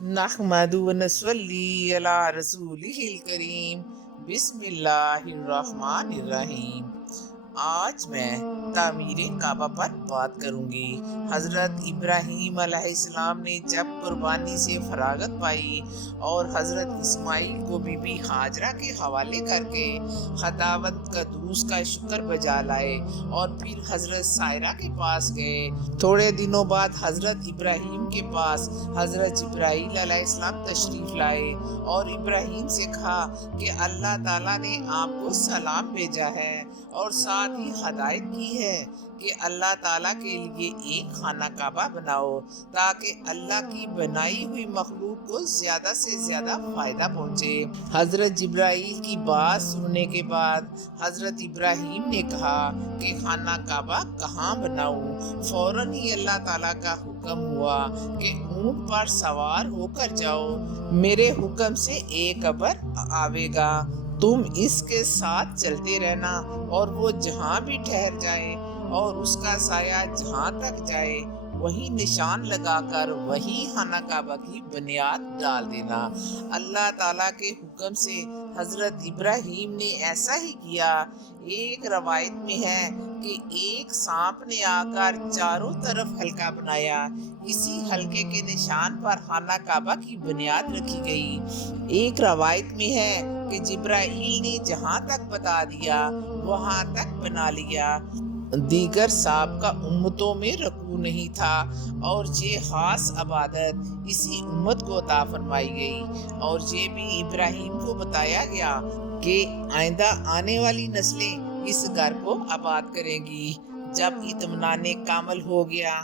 نحمدہ و نصلی علی رسولہ الکریم بسم اللہ الرحمن الرحیم۔ آج میں تعمیر کعبہ پر بات کروں گی۔ حضرت ابراہیم علیہ السلام نے جب قربانی سے فراغت پائی اور حضرت اسماعیل کو بی بی ہاجرہ کے حوالے کر کے خداوند قدوس کا شکر بجا لائے اور پھر حضرت سائرہ کے پاس گئے، تھوڑے دنوں بعد حضرت ابراہیم کے پاس حضرت جبرائیل علیہ السلام تشریف لائے اور ابراہیم سے کہا کہ اللہ تعالیٰ نے آپ کو سلام بھیجا ہے اور ساتھ ہی ہدایت کی ہے کہ اللہ تعالیٰ کے لیے ایک خانہ کعبہ بناؤ تاکہ اللہ کی بنائی ہوئی مخلوق کو زیادہ سے زیادہ فائدہ پہنچے۔ حضرت جبرائیل کی بات سننے کے بعد حضرت ابراہیم نے کہا کہ خانہ کعبہ کہاں بناؤں؟ فوراً ہی اللہ تعالیٰ کا حکم ہوا کہ اونٹ پر سوار ہو کر جاؤ، میرے حکم سے ایک ابر آوے گا، تم اس کے ساتھ چلتے رہنا اور وہ جہاں بھی ٹھہر جائے اور اس کا سایہ جہاں تک جائے وہی نشان لگا کر وہی خانہ کعبہ کی بنیاد ڈال دینا۔ اللہ تعالیٰ کے حکم سے حضرت ابراہیم نے ایسا ہی کیا۔ ایک روایت میں ہے کہ ایک سانپ نے آ کر چاروں طرف حلقہ بنایا، اسی حلقے کے نشان پر خانہ کعبہ کی بنیاد رکھی گئی۔ ایک روایت میں ہے کہ جبرائیل نے جہاں تک بتا دیا وہاں تک بنا لیا۔ دیگر سابقہ امتوں میں رکوع نہیں تھا اور یہ خاص عبادت اسی امت کو عطا فرمائی گئی، اور یہ بھی ابراہیم کو بتایا گیا کہ آئندہ آنے والی نسلیں اس گھر کو آباد کریں گی۔ جب اطمینان کامل ہو گیا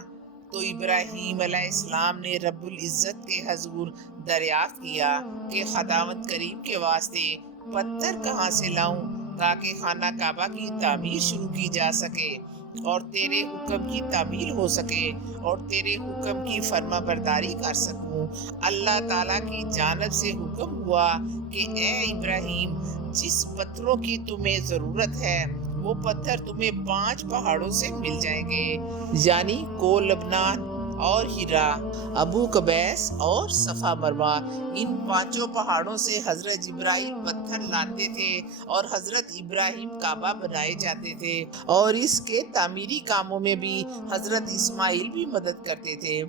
تو ابراہیم علیہ السلام نے رب العزت کے حضور دریافت کیا کہ خداوند کریم کے واسطے پتھر کہاں سے لاؤں تاکہ خانہ کعبہ کی تعمیر شروع کی جا سکے اور تیرے حکم کی تعمیل ہو سکے اور تیرے حکم کی فرما برداری کر سکوں؟ اللہ تعالیٰ کی جانب سے حکم ہوا کہ اے ابراہیم، جس پتھروں کی تمہیں ضرورت ہے وہ پتھر تمہیں 5 پہاڑوں سے مل جائیں گے، یعنی کو لبنان اور ہیرا، ابو قبیس اور صفا مروہ۔ ان 5 پہاڑوں سے حضرت جبرائیل پتھر لاتے تھے اور حضرت ابراہیم کعبہ بنائے جاتے تھے، اور اس کے تعمیری کاموں میں بھی حضرت اسماعیل بھی مدد کرتے تھے۔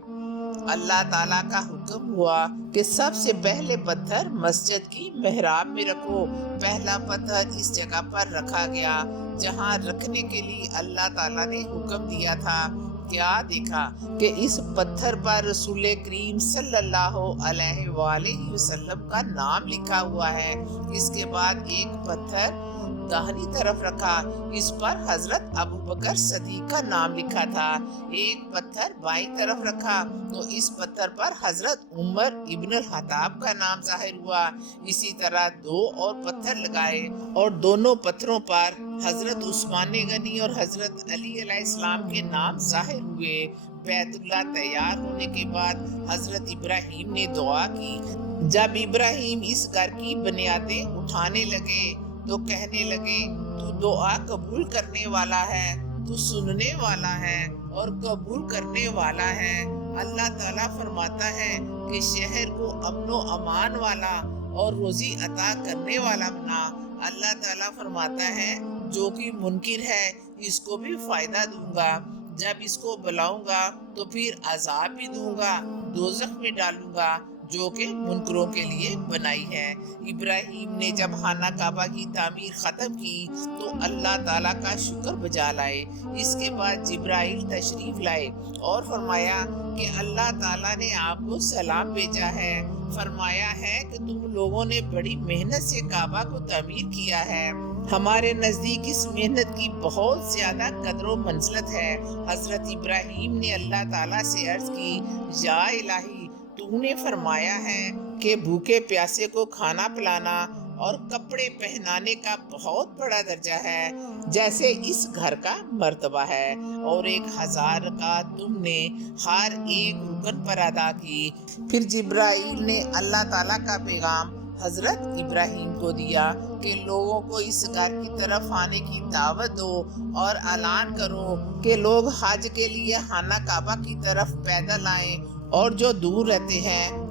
اللہ تعالیٰ کا حکم ہوا کہ سب سے پہلے پتھر مسجد کی محراب میں رکھو۔ پہلا پتھر اس جگہ پر رکھا گیا جہاں رکھنے کے لیے اللہ تعالیٰ نے حکم دیا تھا۔ کیا دیکھا کہ اس پتھر پر رسول کریم صلی اللہ علیہ وآلہ وسلم کا نام لکھا ہوا ہے۔ اس کے بعد ایک پتھر داہنی طرف رکھا، اس پر حضرت ابوبکر صدیق کا نام لکھا تھا۔ ایک پتھر بائیں طرف رکھا تو اس پتھر پر حضرت عمر ابن الخطاب کا نام ظاہر ہوا۔ اسی طرح 2 اور پتھر لگائے اور دونوں پتھروں پر حضرت عثمان غنی اور حضرت علی علیہ السلام کے نام ظاہر ہوئے۔ بیت اللہ تیار ہونے کے بعد حضرت ابراہیم نے دعا کی۔ جب ابراہیم اس گھر کی بنیادیں اٹھانے لگے تو کہنے لگے، تو دعا قبول کرنے والا ہے، تو سننے والا ہے اور قبول کرنے والا ہے۔ اللہ تعالیٰ فرماتا ہے کہ شہر کو امن و امان والا اور روزی عطا کرنے والا بنا۔ اللہ تعالیٰ فرماتا ہے جو کہ منکر ہے اس کو بھی فائدہ دوں گا، جب اس کو بلاؤں گا تو پھر عذاب بھی دوں گا، دوزخ میں ڈالوں گا جو کہ منکروں کے لیے بنائی ہے۔ ابراہیم نے جب خانہ کعبہ کی تعمیر ختم کی تو اللہ تعالیٰ کا شکر بجا لائے۔ اس کے بعد جبرائیل تشریف لائے اور فرمایا کہ اللہ تعالیٰ نے آپ کو سلام بھیجا ہے، فرمایا ہے کہ تم لوگوں نے بڑی محنت سے کعبہ کو تعمیر کیا ہے، ہمارے نزدیک اس محنت کی بہت زیادہ قدر و منزلت ہے۔ حضرت ابراہیم نے اللہ تعالیٰ سے عرض کی، یا الہی، تو نے فرمایا ہے کہ بھوکے پیاسے کو کھانا پلانا اور کپڑے پہنانے کا بہت بڑا درجہ ہے جیسے اس گھر کا مرتبہ ہے، اور 1000 رکعت تم نے ہر ایک رکن پر ادا کی۔ پھر جبرائیل نے اللہ تعالیٰ کا پیغام حضرت ابراہیم کو دیا کہ لوگوں کو اس گھر کی طرف آنے کی دعوت دو اور اعلان کرو کہ لوگ حج کے لیے خانہ کعبہ کی طرف پیدل آئیں، اور جو دور رہتے ہیں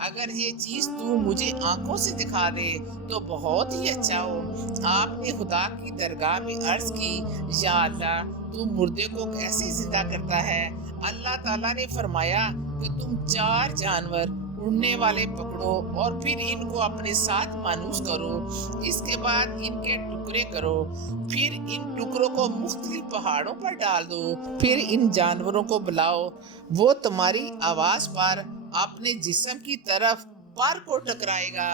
اگر یہ چیز تو مجھے آنکھوں سے دکھا دے تو بہت ہی اچھا ہو۔ آپ نے خدا کی درگاہ میں عرض کی، یا اللہ تو مردے کو کیسے زندہ کرتا ہے؟ اللہ تعالیٰ نے فرمایا کہ تم 4 جانور اڑنے والے پکڑو اور پھر ان کو اپنے ساتھ مانوس کرو، اس کے بعد ان کے ٹکڑے کرو، پھر ان ٹکڑوں کو مختلف پہاڑوں پر ڈال دو، پھر ان جانوروں کو بلاؤ، وہ تمہاری آواز پر اپنے جسم کی طرف پر کو ٹکرائے گا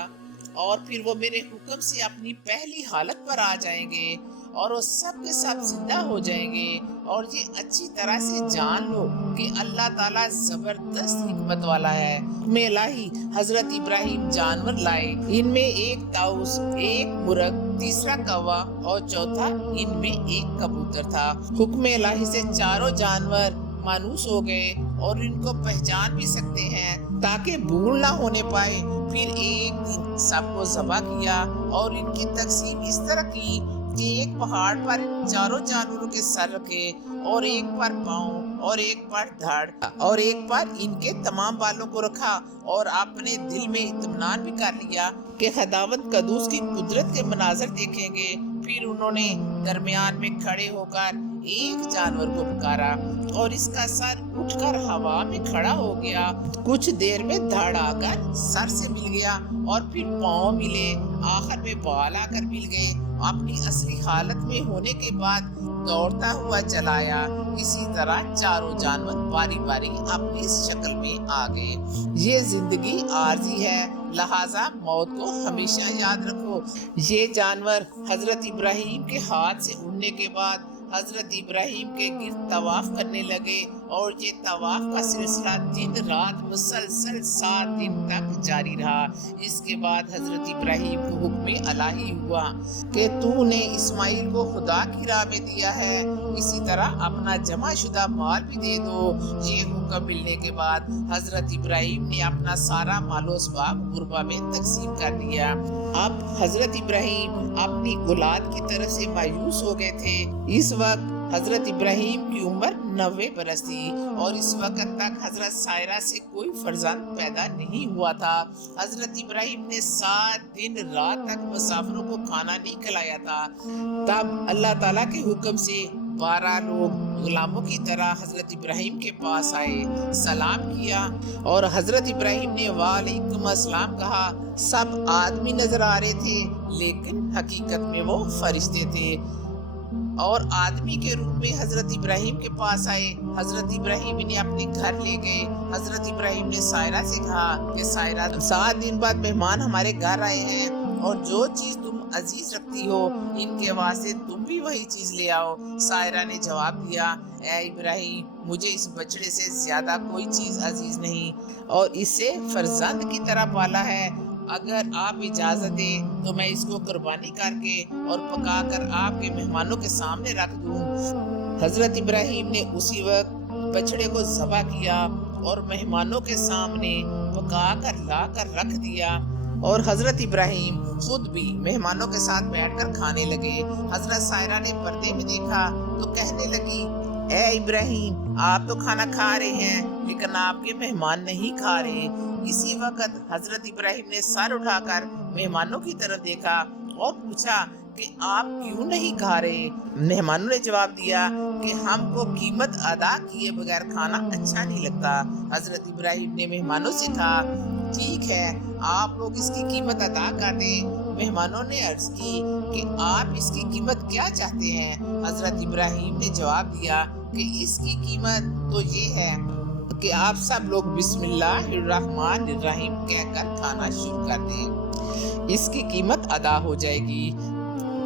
اور پھر وہ میرے حکم سے اپنی پہلی حالت پر آ جائیں گے اور وہ سب کے سب زندہ ہو جائیں گے۔ اور یہ اچھی طرح سے جان لو کہ اللہ تعالیٰ زبردست حکمت والا ہے۔ حکم الہی، حضرت ابراہیم جانور لائے، ان میں ایک طاؤس، ایک مرغ، تیسرا کوا اور چوتھا ان میں ایک کبوتر تھا۔ حکم الہی سے 4 جانور مانوس ہو گئے اور ان کو پہچان بھی سکتے ہیں تاکہ بھول نہ ہونے پائے۔ پھر ایک دن سب کو ذبح کیا اور ان کی تقسیم اس طرح کی کہ ایک پہاڑ پر ان 4 جانوروں کے سر رکھے اور ایک پر پاؤں اور ایک پر دھڑ اور ایک پر ان کے تمام بالوں کو رکھا، اور اپنے دل میں اطمینان بھی کر لیا کہ خداوند قدوس کی قدرت کے مناظر دیکھیں گے۔ پھر انہوں نے درمیان میں کھڑے ہو کر ایک جانور کو پکارا اور اس کا سر اٹھ کر ہوا میں کھڑا ہو گیا، کچھ دیر میں دھڑ آ کر سر سے مل گیا اور پھر پاؤں ملے، آخر میں بال آ کر مل گئے۔ اپنی اصلی حالت میں ہونے کے بعد دوڑتا ہوا چلایا۔ اسی طرح 4 جانور باری باری اپنی اس شکل میں آ گئے۔ یہ زندگی عارضی ہے، لہٰذا موت کو ہمیشہ یاد رکھو۔ یہ جانور حضرت ابراہیم کے ہاتھ سے اڑنے کے بعد حضرت ابراہیم کے گرد طواف کرنے لگے، اور یہ طواف کا سلسلہ دن رات مسلسل 7 دن تک جاری رہا۔ اس کے بعد حضرت ابراہیم کو حکم الہی ہوا کہ تو نے اسماعیل کو خدا کی راہ میں دیا ہے، اسی طرح اپنا جمع شدہ مال بھی دے دو۔ یہ حکم ملنے کے بعد حضرت ابراہیم نے اپنا سارا مال و اسباب غربا میں تقسیم کر دیا۔ اب حضرت ابراہیم اپنی اولاد کی طرف سے مایوس ہو گئے تھے۔ اس وقت حضرت ابراہیم کی عمر 90 برس تھی اور اس وقت تک حضرت سائرہ سے کوئی فرزند پیدا نہیں ہوا تھا۔ حضرت ابراہیم نے 7 دن رات تک مسافروں کو کھانا نہیں کھلایا تھا۔ تب اللہ تعالیٰ کے حکم سے 12 لوگ غلاموں کی طرح حضرت ابراہیم کے پاس آئے، سلام کیا اور حضرت ابراہیم نے وعلیکم السلام کہا۔ سب آدمی نظر آ رہے تھے لیکن حقیقت میں وہ فرشتے تھے، اور آدمی کے روپ میں حضرت ابراہیم کے پاس آئے۔ حضرت ابراہیم انہیں اپنے گھر لے گئے۔ حضرت ابراہیم نے سائرہ سے کہا کہ سائرہ 7 دن بعد مہمان ہمارے گھر آئے ہیں، اور جو چیز تم عزیز رکھتی ہو ان کے واسطے تم بھی وہی چیز لے آؤ۔ سائرہ نے جواب دیا، اے ابراہیم، مجھے اس بچڑے سے زیادہ کوئی چیز عزیز نہیں، اور اسے فرزند کی طرح پالا ہے۔ اگر آپ اجازت دیں تو میں اس کو قربانی کر کے اور پکا کر آپ کے مہمانوں کے سامنے رکھ دوں۔ حضرت ابراہیم نے اسی وقت بچڑے کو ذبح کیا اور مہمانوں کے سامنے پکا کر لا کر رکھ دیا، اور حضرت ابراہیم خود بھی مہمانوں کے ساتھ بیٹھ کر کھانے لگے۔ حضرت سائرہ نے پردے میں دیکھا تو کہنے لگی، اے ابراہیم، آپ تو کھانا کھا رہے ہیں لیکن آپ کے مہمان نہیں کھا رہے۔ اسی وقت حضرت ابراہیم نے سر اٹھا کر مہمانوں کی طرف دیکھا اور پوچھا کہ آپ کیوں نہیں کھا رہے؟ مہمانوں نے جواب دیا کہ ہم کو قیمت ادا کیے بغیر کھانا اچھا نہیں لگتا۔ حضرت ابراہیم نے مہمانوں سے کہا، ٹھیک ہے، آپ لوگ اس کی قیمت ادا کر دیں۔ مہمانوں نے عرض کی کہ آپ اس کی قیمت کیا چاہتے ہیں؟ حضرت ابراہیم نے جواب دیا کہ اس کی قیمت تو یہ ہے کہ آپ سب لوگ بسم اللہ الرحمن الرحیم کہہ کر کھانا شروع کر دیں، اس کی قیمت ادا ہو جائے گی۔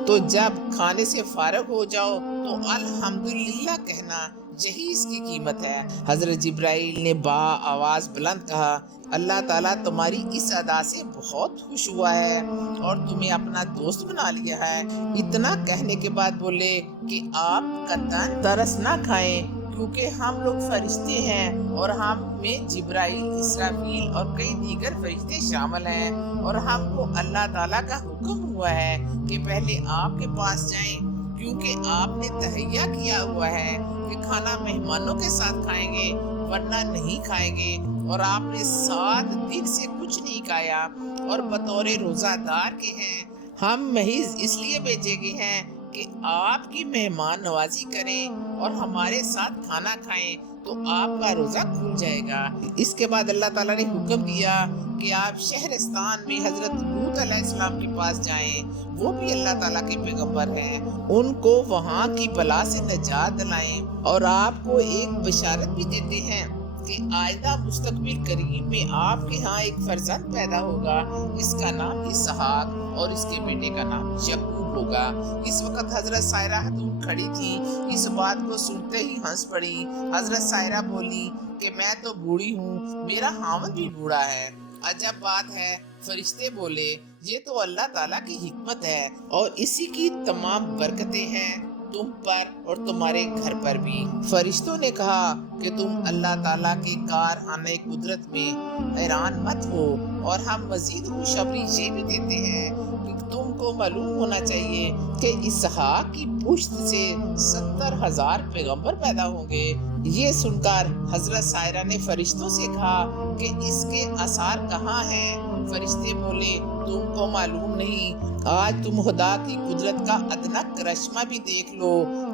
تو جب کھانے سے فارغ ہو جاؤ تو الحمدللہ کہنا، یہی اس کی قیمت ہے۔ حضرت جبرائیل نے با آواز بلند کہا، اللہ تعالیٰ تمہاری اس ادا سے بہت خوش ہوا ہے اور تمہیں اپنا دوست بنا لیا ہے۔ اتنا کہنے کے بعد بولے کہ آپ قطعاً ترس نہ کھائیں، کیونکہ ہم لوگ فرشتے ہیں اور ہم میں جبرائیل، اسرافیل اور کئی دیگر فرشتے شامل ہیں، اور ہم کو اللہ تعالیٰ کا حکم ہوا ہے کہ پہلے آپ کے پاس جائیں، کیونکہ آپ نے تہیہ کیا ہوا ہے کہ کھانا مہمانوں کے ساتھ کھائیں گے ورنہ نہیں کھائیں گے، اور آپ نے 7 دن سے کچھ نہیں کھایا اور بطور روزہ دار کے ہیں، ہم محض اس لیے بھیجے گئے ہیں کہ آپ کی مہمان نوازی کریں اور ہمارے ساتھ کھانا کھائیں تو آپ کا روزہ کھل جائے گا۔ اس کے بعد اللہ تعالیٰ نے حکم دیا کہ آپ شہرستان میں حضرت لوط علیہ السلام کے پاس جائیں، وہ بھی اللہ تعالیٰ کے پیغمبر ہیں، ان کو وہاں کی بلا سے نجات دلائیں اور آپ کو ایک بشارت بھی دیتے ہیں کہ آئندہ مستقبل قریب میں آپ کے ہاں ایک فرزند پیدا ہوگا، اس کا نام اسحاق اور اس کے بیٹے کا نام یعقوب ہوگا۔ اس وقت حضرت سائرہ خاتون کھڑی تھی، اس بات کو سنتے ہی ہنس پڑی۔ حضرت سائرہ بولی کہ میں تو بوڑھی ہوں، میرا خاوند بھی بوڑھا ہے۔ عجب بات ہے، فرشتے بولے یہ تو اللہ تعالیٰ کی حکمت ہے اور اسی کی تمام برکتیں ہیں تم پر اور تمہارے گھر پر بھی۔ فرشتوں نے کہا کہ تم اللہ تعالیٰ کے کارخانے قدرت میں حیران مت ہو، اور ہم مزید خوشخبری یہ بھی دیتے ہیں کہ تم کو معلوم ہونا چاہیے کہ اسحاق کی پشت سے 70,000 پیغمبر پیدا ہوں گے۔ یہ سن کر حضرت سائرہ نے فرشتوں سے کہا کہ اس کے آثار کہاں ہیں؟ فرشتے بولے تم کو معلوم نہیں، آج تم خدا کی قدرت کا ادنا کرشمہ بھی دیکھ لو۔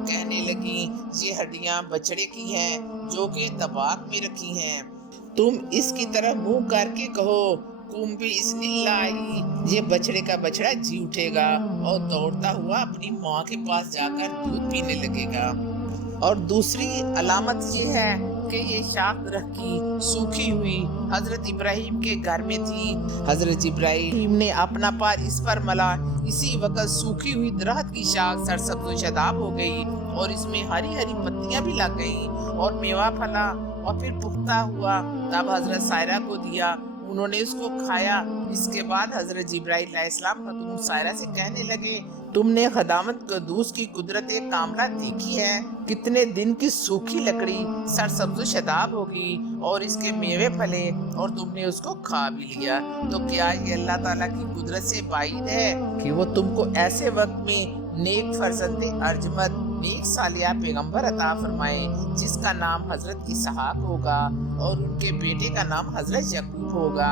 کہنے لگی یہ ہڈیاں بچڑے کی ہیں جو کہ طباق میں رکھی ہیں، تم اس کی طرف منہ کر کے کہو قم بِإِذْنِ اللَّهِ، یہ بچڑے کا بچڑا جی اٹھے گا اور دوڑتا ہوا اپنی ماں کے پاس جا کر دودھ پینے لگے گا۔ اور دوسری علامت یہ ہے کہ یہ شاخ درخت کی سوکھی ہوئی حضرت ابراہیم کے گھر میں تھی۔ حضرت ابراہیم نے اپنا پار اس پر ملا، اسی وقت سوکھی ہوئی درخت کی شاخ سرسبز و شاداب ہو گئی اور اس میں ہری ہری پتیاں بھی لگ گئیں اور میوہ پھلا اور پھر پختہ ہوا۔ تب حضرت سائرہ کو دیا، انہوں نے اس کو کھایا۔ اس کے بعد حضرت جبرائیل علیہ السلام خاتون سائرہ سے کہنے لگے تم نے خدامت قدوس کی قدرت کاملہ دیکھی ہے، کتنے دن کی سوکھی لکڑی سرسبز و شاداب ہوگی اور اس کے میوے پھلے اور تم نے اس کو کھا بھی لیا، تو کیا یہ اللہ تعالیٰ کی قدرت سے بعید ہے کہ وہ تم کو ایسے وقت میں نیک فرزند ارجمند نیک صالحہ پیغمبر عطا فرمائے جس کا نام حضرت اسحاق ہوگا اور ان کے بیٹے کا نام حضرت یعقوب ہوگا،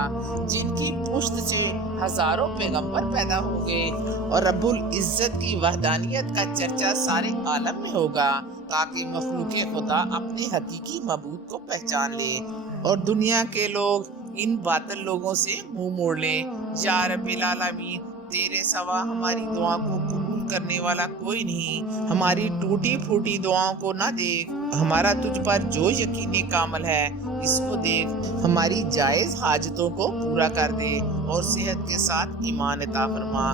جن کی پشت سے ہزاروں پیغمبر پیدا ہوں گے، اور رب العزت کی وحدانیت کا چرچا سارے عالم میں ہوگا تاکہ مخلوق خدا اپنے حقیقی معبود کو پہچان لے اور دنیا کے لوگ ان باطل لوگوں سے منہ موڑ لیں۔ یا رب العالمین، تیرے سوا ہماری دعا کو قبول کرنے والا کوئی نہیں، ہماری ٹوٹی پھوٹی دعاؤں کو نہ دیکھ، ہمارا تجھ پر جو یقین کامل ہے اس کو دیکھ، ہماری جائز حاجتوں کو پورا کر دے اور صحت کے ساتھ ایمان عطا فرما۔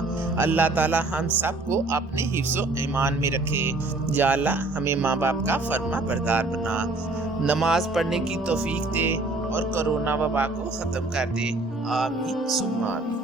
اللہ تعالی ہم سب کو اپنے حفظ و ایمان میں رکھے۔ یا اللہ ہمیں ماں باپ کا فرما بردار بنا، نماز پڑھنے کی توفیق دے اور کرونا وبا کو ختم کر دے، آمین ثم آمین۔